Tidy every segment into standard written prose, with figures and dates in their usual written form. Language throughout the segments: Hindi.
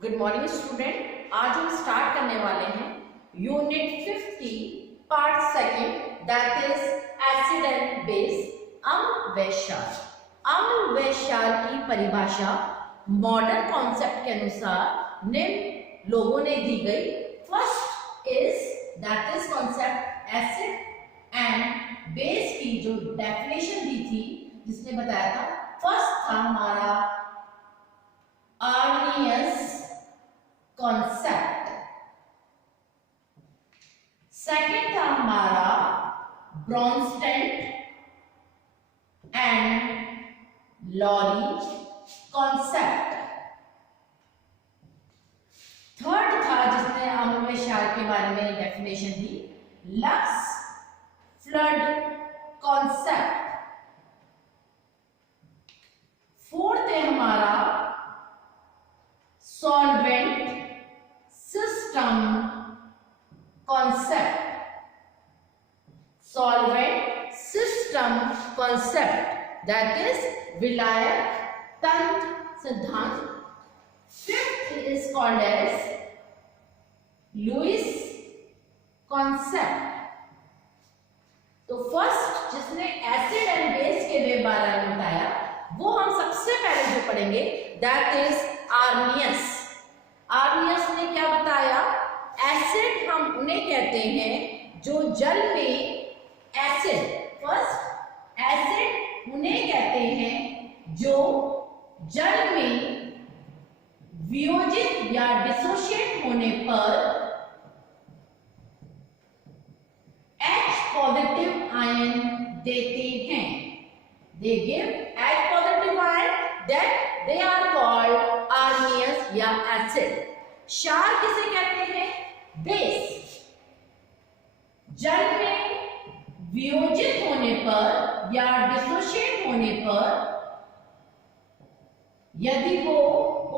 Good morning student. आज हम स्टार्ट करने वाले हैं unit 50 part second, that is acid and base, अम्ल व क्षार। अम्ल व क्षार की परिभाषा मॉडर्न कॉन्सेप्ट के अनुसार निम्न लोगों ने दी गई। First is that is concept acid and base की जो डेफिनेशन दी थी, जिसने बताया था, फर्स्ट था हमारा Arrhenius concept, सेकेंड था हमारा Bronsted and Lowry concept. Third था जिसने अम्ल व क्षार के बारे में डेफिनेशन दी, लक्स फ्लड कॉन्सेप्ट। फोर्थ है हमारा solvent system concept, solvent system concept, that is विलायक तंत्र सिद्धांत। Fifth is called as Lewis concept. तो फर्स्ट जिसने एसिड एंड बेस के बारे में बताया, वो हम सबसे पहले जो पढ़ेंगे दैट इज आर्नियस। आर्नियस ने क्या बताया? एसिड हम उन्हें कहते हैं जो जल में एसिड, फर्स्ट एसिड उन्हें कहते हैं जो जल में वियोजित या डिसोशिएट होने पर H पॉजिटिव आयन देते हैं। They give H positive ion, that they are called Arrhenius या acid। क्षार किसे कहते हैं? बेस। जल में वियोजित होने पर या डिसोशिएट होने पर यदि वो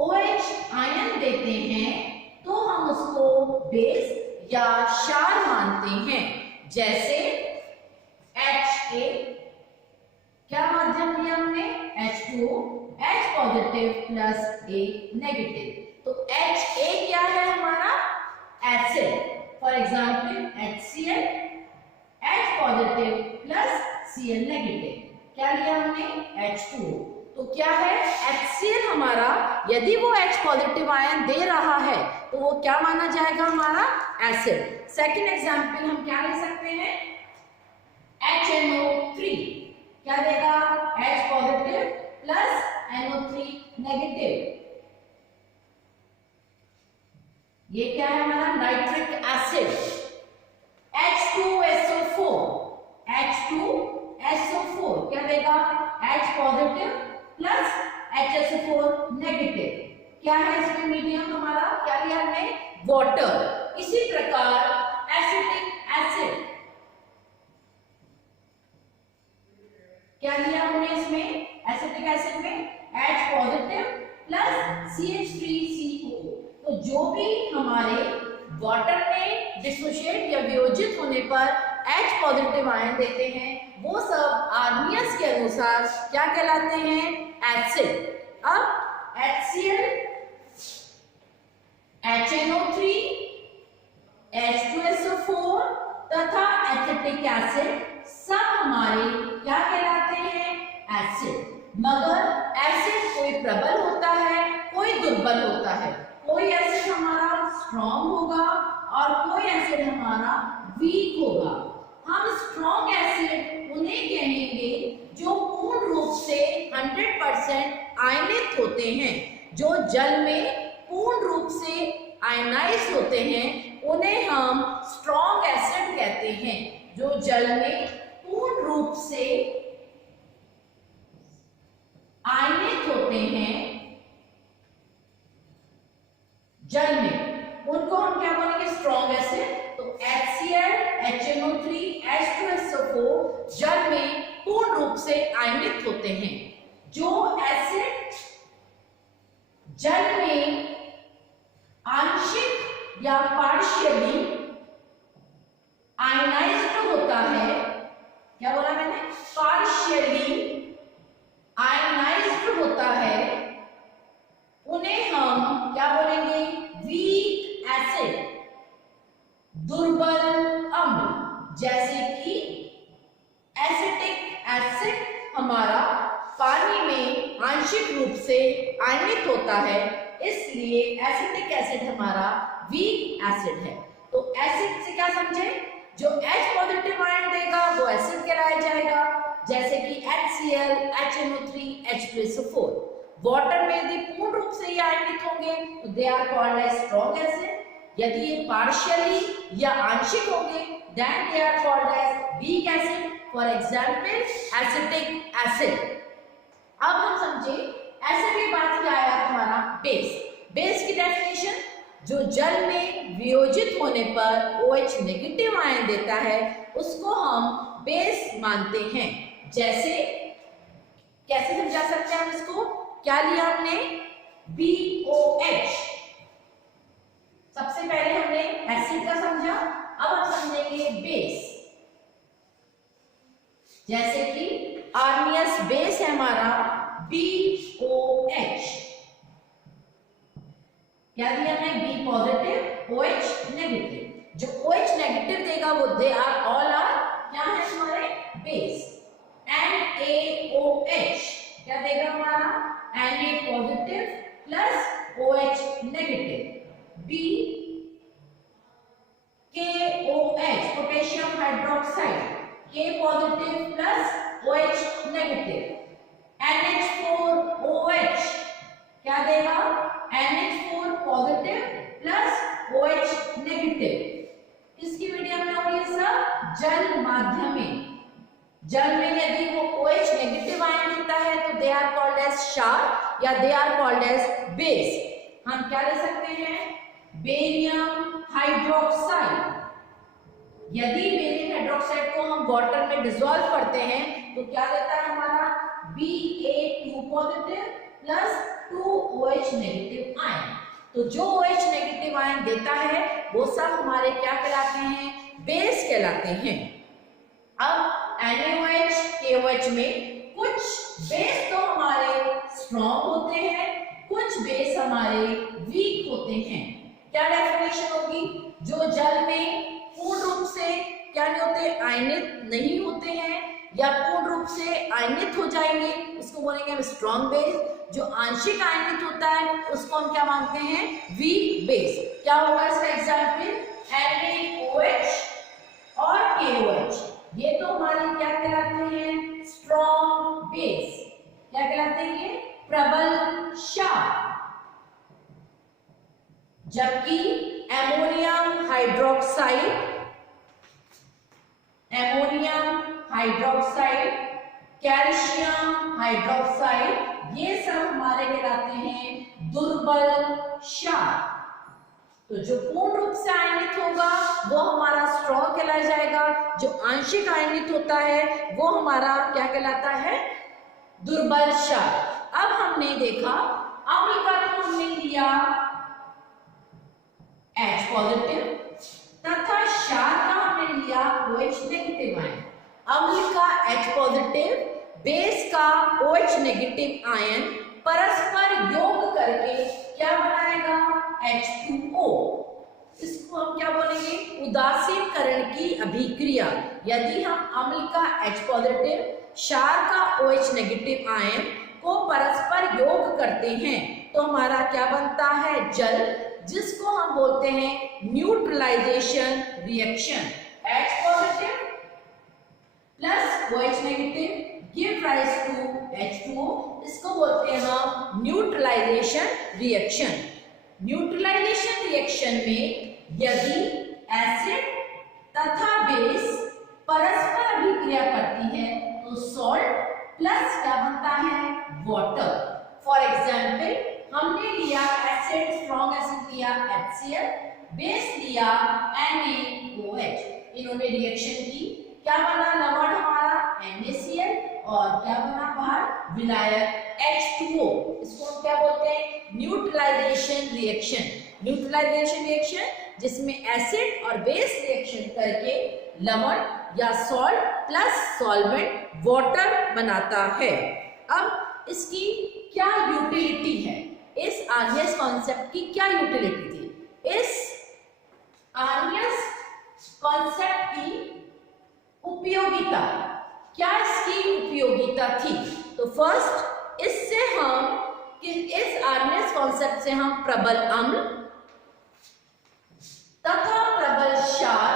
OH आयन देते हैं तो हम उसको बेस या क्षार मानते हैं। जैसे HA, क्या माध्यम लिया हमने? H2O, H positive plus A negative. तो HA क्या है हमारा? Acid. For example HCl, H positive plus Cl negative. क्या लिया हमने? H2O। तो क्या है? HCl हमारा, यदि वो H पॉजिटिव आयन दे रहा है तो वो क्या माना जाएगा? हमारा एसिड। सेकेंड एग्जाम्पल हम क्या ले सकते हैं? HNO3 क्या देगा? H positive plus NO3 negative. ये क्या है हमारा? Nitric acid. H2SO4, H2SO4 क्या देगा? H positive plus HSO4 negative. क्या है इसमें मीडियम हमारा? क्या लिया हमने? वाटर। इसी प्रकार एसिटिक एसिड, क्या लिया हमने इसमें? एसिटिक एसिड में H पॉजिटिव प्लस CH3CO। तो जो भी हमारे वाटर में डिसोशिएट या वियोजित होने पर H पॉजिटिव आयन देते हैं, वो सब आर्नियस के अनुसार क्या कहलाते हैं? एसिड। अब HCl, HNO3, H2SO4 तथा एसिटिक एसिड सब हमारे क्या कहलाते हैं? एसिड। मगर एसिड कोई प्रबल होता है, कोई दुर्बल होता है। कोई एसिड हमारा स्ट्रॉन्ग होगा और कोई एसिड हमारा वीक होगा। हम स्ट्रॉन्ग एसिड उन्हें कहेंगे जो पूर्ण रूप से 100% आयनित होते हैं। जो जल में पूर्ण रूप से आयनाइज होते हैं उन्हें हम स्ट्रॉन्ग एसिड कहते हैं। जो जल में पूर्ण रूप से आयनित होते हैं जल में, उनको हम क्या बोलेंगे? Strong acid. तो HCl, HNO3, H2SO4 जल में पूर्ण रूप से आयनित होते हैं। जो एसिड जल में आंशिक या पार्शियली आयनाइज्ड होता है, क्या बोला मैंने? पार्शियली आयनाइज्ड होता है, उन्हें हम क्या बोलेंगे? आंशिक रूप से आयनित होता है, इसलिए एसिटिक एसिड हमारा वीक एसिड है। तो एसिड से क्या समझे, जो H पॉजिटिव आयन देगा वो एसिड कहलाया जाएगा, जैसे कि HCl, HNO3, H2SO4। वाटर में यदि पूर्ण रूप से ये आयनित होंगे तो they are called as strong acid, यदि ये पार्शियली या आंशिक होंगे then they are called as weak acid, for example acetic acid. अब हम समझे एसिड के बाद क्या आया हमारा बेस। बेस की डेफिनेशन, जो जल में वियोजित होने पर OH नेगेटिव आयन देता है उसको हम बेस मानते हैं। जैसे कैसे समझा सकते हैं हम इसको, क्या लिया हमने, BOH। सबसे पहले हमने एसिड का समझा, अब हम समझेंगे बेस। जैसे कि आर्नियस बेस है हमारा BOH, क्या दिया हमने, B पॉजिटिव OH नेगेटिव। जो OH नेगेटिव देगा वो दे आर ऑल आर क्या है हमारे बेस। NaOH क्या देगा हमारा, Na positive plus OH negative. KOH potassium hydroxide, K positive plus OH negative. NH4OH क्या देगा, NH4 positive plus OH negative. इसकी वीडियो में हो रही है सब जल माध्यम में। जल में यदि वो OH नेगेटिव आयन देता है तो दे आर कॉल्ड एज क्षार या they are called as base. हम क्या ले सकते हैं, बेरियम हाइड्रोक्साइड। यदि बेरियम हाइड्रोक्साइड को हम वाटर में डिसॉल्व करते हैं तो क्या देता है हमारा, Ba2 positive plus 2OH negative ion. तो जो OH नेगेटिव आयन देता है वो सब हमारे क्या कहलाते हैं, बेस कहलाते हैं। अब NaOH, KOH में कुछ बेस तो हमारे स्ट्रॉन्ग होते हैं, कुछ बेस हमारे वीक होते हैं। क्या डेफिनेशन होगी, जो जल में पूर्ण रूप से क्या नहीं होते, आयनित नहीं होते हैं या पूर्ण रूप से आयनित हो जाएंगे उसको बोलेंगे हम स्ट्रॉन्ग बेस। जो आंशिक आयनित होता है उसको हम क्या मानते हैं, वीक बेस। क्या होगा इसका एग्जांपल, NaOH और KOH, ये तो हमारे क्या कहलाते हैं, स्ट्रॉन्ग बेस। क्या कहलाते हैं ये, प्रबल क्षार। जबकि अमोनियम हाइड्रोक्साइड, कैल्शियम हाइड्रोक्साइड, ये सब हमारे कहलाते हैं दुर्बल क्षार। तो जो पूर्ण रूप से आयनित होगा वो हमारा स्ट्रॉन्ग कहलाया जाएगा, जो आंशिक आयनित होता है वो हमारा क्या कहलाता है, दुर्बल क्षार। अब हमने देखा अम्ल का तो हमने लिया H पॉजिटिव तथा क्षार का हमने लिया OH नेगेटिव आयन। अम्ल का H पॉजिटिव, बेस का OH नेगेटिव आयन परस्पर योग करके क्या बनाएगा, H2O। इसको हम क्या बोलेंगे, उदासीनकरण की अभिक्रिया। यदि हम अम्ल का H पॉजिटिव, क्षार का OH नेगेटिव आयन को परस्पर योग करते हैं तो हमारा क्या बनता है, जल, जिसको हम बोलते हैं neutralization reaction. H positive plus OH negative give rise to H2O, इसको बोलते हैं हम न्यूट्रलाइजेशन रिएक्शन। न्यूट्रलाइजेशन रिएक्शन में यदि एसिड तथा बेस परस्पर अभिक्रिया करती है तो सॉल्ट प्लस क्या बनता है, वाटर। फॉर एग्जाम्पल हमने लिया एसिड, स्ट्रॉन्ग एसिड लिया HCl, बेस लिया NaOH, इन्होंने रिएक्शन की, क्या बना लवण हमारा NaCl और क्या बना बाहर विलायक H2O। इसको हम क्या बोलते हैं, न्यूट्रलाइजेशन रिएक्शन। न्यूट्रलाइजेशन रिएक्शन जिसमें एसिड और बेस रिएक्शन करके लवण या सॉल्ट प्लस सॉल्वेंट वाटर बनाता है। अब इसकी क्या यूटिलिटी है, इस आर्नियस कॉन्सेप्ट की क्या यूटिलिटी थी, इस आर्नियस कॉन्सेप्ट की उपयोगिता, क्या इसकी उपयोगिता थी। तो फर्स्ट इससे हम कि इस आर्नेस कॉन्सेप्ट से हम प्रबल अम्ल तथा प्रबल क्षार,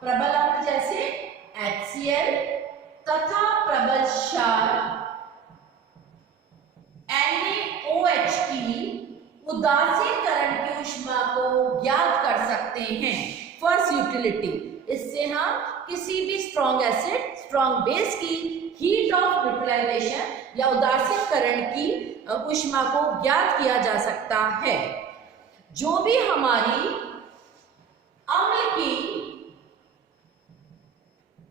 प्रबल अम्ल जैसे HCl तथा प्रबल क्षार NaOH की उदासीकरण की ऊष्मा को ज्ञात कर सकते हैं। फर्स्ट यूटिलिटी, इससे हम किसी भी स्ट्रॉन्ग एसिड, स्ट्रॉन्ग बेस की हीट ऑफ न्यूट्रलाइजेशन या उदासीकरण की ऊष्मा को ज्ञात किया जा सकता है। जो भी हमारी अम्ल की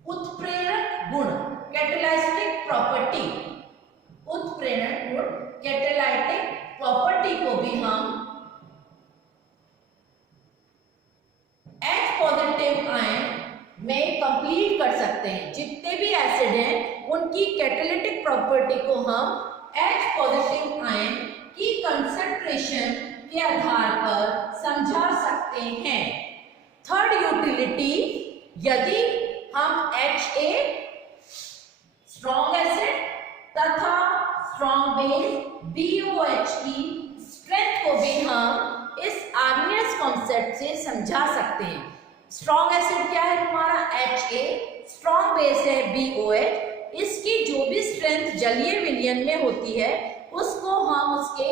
उत्प्रेरक गुण, कैटालिटिक प्रॉपर्टी, उत्प्रेरक गुण कैटालिटिक प्रॉपर्टी को भी हम H पॉजिटिव आयन में कंप्लीट कर सकते हैं। जितने भी एसिड हैं उनकी कैटालिटिक प्रॉपर्टी को हम H पॉजिटिव आयन की कंसंट्रेशन के आधार पर समझा सकते हैं। थर्ड यूटिलिटी, यदि हम Ha स्ट्रॉन्ग एसिड तथा स्ट्रॉन्ग बेस BOH की स्ट्रेंथ को भी हम इस आर्नियस कॉन्सेप्ट से समझा सकते हैं। स्ट्रॉन्ग एसिड क्या है हमारा Ha, स्ट्रॉन्ग बेस है BOH, इसकी जो भी स्ट्रेंथ जलीय विलयन में होती है उसको हम उसके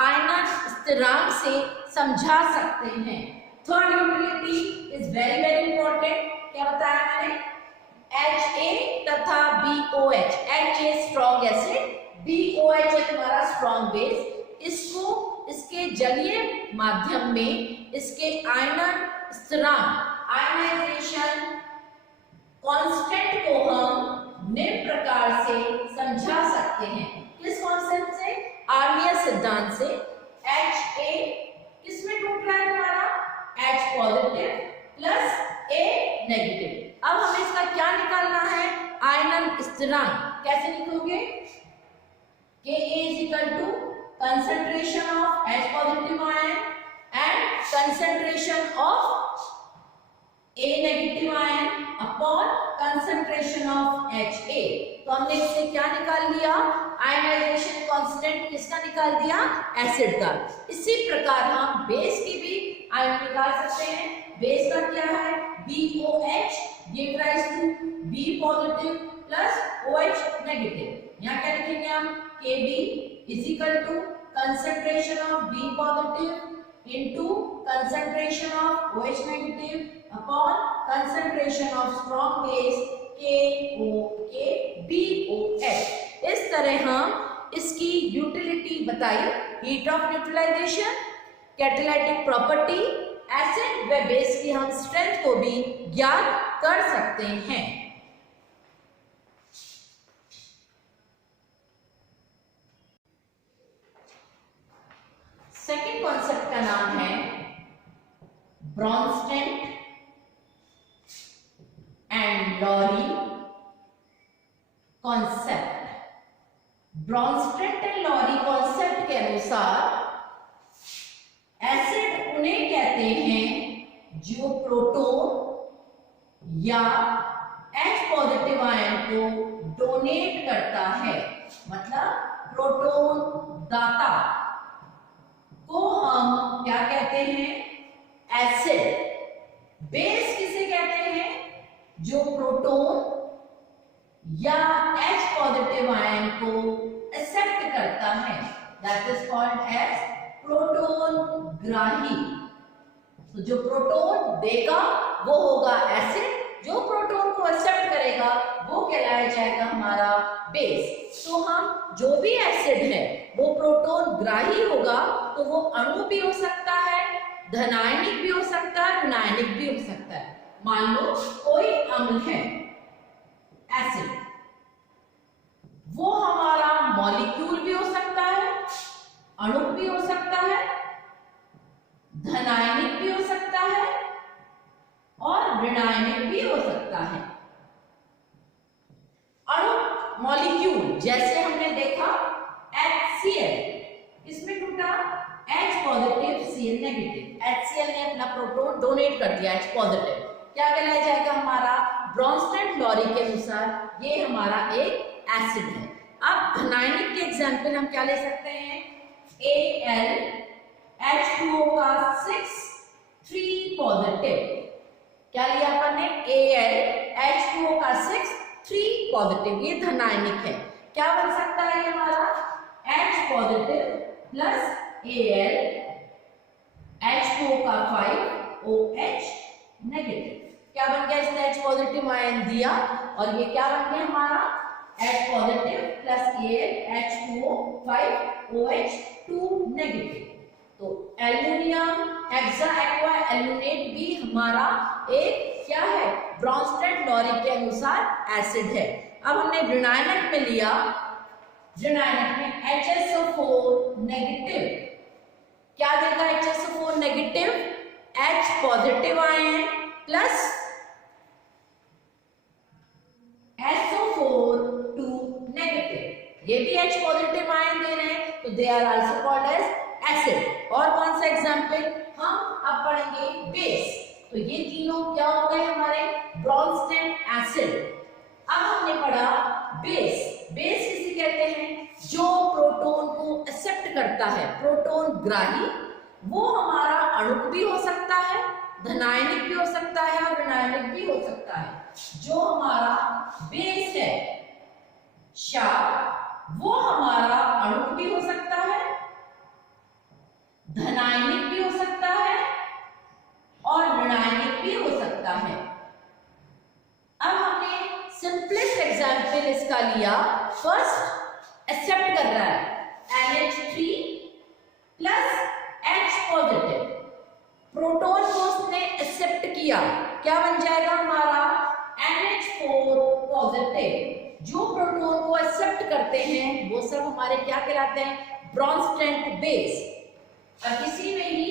आयनन स्थिरांक से समझा सकते हैं। Third utility is very very important. क्या बताया मैंने? Ha तथा BOH, Ha strong acid, BOH है तुम्हारा स्ट्रॉन्ग बेस, इसको इसके जलीय माध्यम में इसके आयनन स्थिरांक, आयनाइजेशन कांस्टेंट को हम निम्न प्रकार से समझा सकते हैं। किस कॉन्सेप्ट से? आर्नियस सिद्धांत से। Ha किसमें टूट रहा है तुम्हारा? H positive plus A negative. अब हमें इसका क्या निकालना है? आयनन स्थिरांक। कैसे लिखोगे? Ka is equal to concentration of H positive ion and concentration of A negative ion upon concentration of Ha। तो हमने इससे क्या निकाल लिया? आयनाइजेशन कांस्टेंट किसका निकाल दिया? एसिड का। इसी प्रकार हम बेस की भी आयन निकाल सकते हैं। बेस का क्या है? BOH give rise to B positive plus OH negative. यहाँ क्या लिखेंगे हम? Kb is equal to concentration of B positive into concentration of OH negative upon concentration of strong base KOH। इस तरह हम इसकी यूटिलिटी बताई, heat of neutralization, catalytic property, acid व बेस की हम स्ट्रेंथ को भी ज्ञात कर सकते हैं। सेकेंड कॉन्सेप्ट का नाम है Bronsted and Lowry concept. Bronsted and Lowry concept के अनुसार एसिड उन्हें कहते हैं जो प्रोटॉन या H पॉजिटिव आयन को डोनेट करता है। मतलब प्रोटॉन दाता को हम क्या कहते हैं? एसिड। बेस किसे कहते हैं? जो प्रोटॉन या H पॉजिटिव आयन को एक्सेप्ट करता है, that is called as proton ग्राही। तो जो प्रोटॉन देगा वो होगा एसिड, जो प्रोटॉन को एक्सेप्ट करेगा वो कहलाया जाएगा हमारा बेस। तो हम जो भी एसिड है वो प्रोटॉन ग्राही होगा, तो वो अणु भी हो सकता है, धनायनिक भी हो सकता है, ऋणायनिक भी हो सकता है। मान लो कोई अम्ल है एसिड, वो हमारा मॉलिक्यूल भी हो सकता है, अणु भी हो सकता है, धनायनिक भी हो सकता है और ऋणायनिक भी हो सकता है। अणु मॉलिक्यूल जैसे हमने देखा HCl, इसमें टूटा H positive Cl negative. HCl ने अपना प्रोटॉन डोनेट कर दिया H पॉजिटिव, क्या कहलाया जाएगा हमारा? ब्रॉन्स्टेड लॉरी के अनुसार ये हमारा एक एसिड है। अब धनायनिक के एग्जाम्पल हम क्या ले सकते हैं, Al H2O का 6 3 पॉजिटिव, क्या लिया अपन ने, Al H2O का 6 3 पॉजिटिव, ये धनायनिक है। क्या बन सकता है ये हमारा, H positive plus Al H2O का 5 OH नेगेटिव, क्या बन गया, इसने H पॉजिटिव आयन दिया और ये क्या बन गया हमारा H positive plus Al H2O 5 OH 2 negative. तो एल्युमिनियम हेक्सा एक्वा एल्यूमिनेट भी हमारा एक क्या है, ब्रॉन्स्टेड लॉरी के अनुसार एसिड है। अब हमने ऋणायनक में लिया, ऋणायनक में HSO4 नेगेटिव, क्या देगा HSO4 नेगेटिव, H पॉजिटिव आयन प्लस SO4 2 नेगेटिव, ये भी H पॉजिटिव आयन दे रहे हैं, तो they are also called as acid. और कौन सा एग्जाम्पल, हम अब पढ़ेंगे बेस, तो ये तीनों क्या हो गए हमारे, ब्रॉन्स्टेड एसिड। अब हमने पढ़ा बेस, बेस किसे कहते हैं, जो प्रोटॉन को एक्सेप्ट करता है, प्रोटॉन ग्राही, वो हमारा अणुक भी हो सकता है, धनायनिक भी हो सकता है और ऋणायनिक भी हो सकता है। जो हमारा बेस है क्षार, वो हमारा अणुक भी हो सकता है, धनायनिक भी हो सकता है और ऋणायनिक भी हो सकता है। अब हमने सिंपलेस्ट एग्जांपल इसका लिया, फर्स्ट एक्सेप्ट कर रहा है NH3 plus H positive, proton को उसने एक्सेप्ट किया, क्या बन जाएगा हमारा NH4 पॉजिटिव। जो प्रोटॉन को एक्सेप्ट करते हैं वो सब हमारे क्या कहलाते हैं, ब्रॉन्स्टेड बेस। अब इसी में ही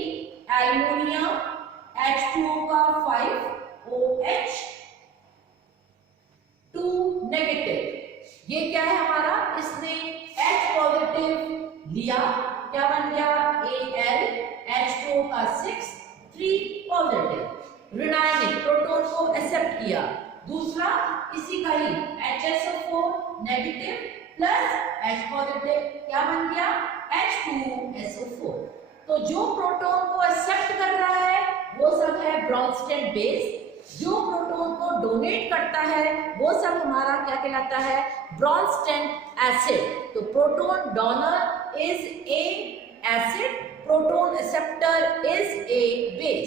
एल्युमिनियम H2O का 5 OH 2 नेगेटिव, ये क्या है हमारा, इसने H पॉजिटिव लिया, क्या बन गया Al H2O का 6 3 पॉजिटिव, ऋणायनिक प्रोटॉन को एक्सेप्ट किया। दूसरा इसी का ही HSO4 negative plus H positive, क्या बन गया H2SO4। तो जो प्रोटॉन को एक्सेप्ट कर रहा है वो सब है ब्रॉन्स्टेड बेस, जो प्रोटॉन को डोनेट करता है वो सब हमारा क्या कहलाता है, ब्रॉन्स्टेड एसिड। तो proton donor is a acid, proton acceptor is a base.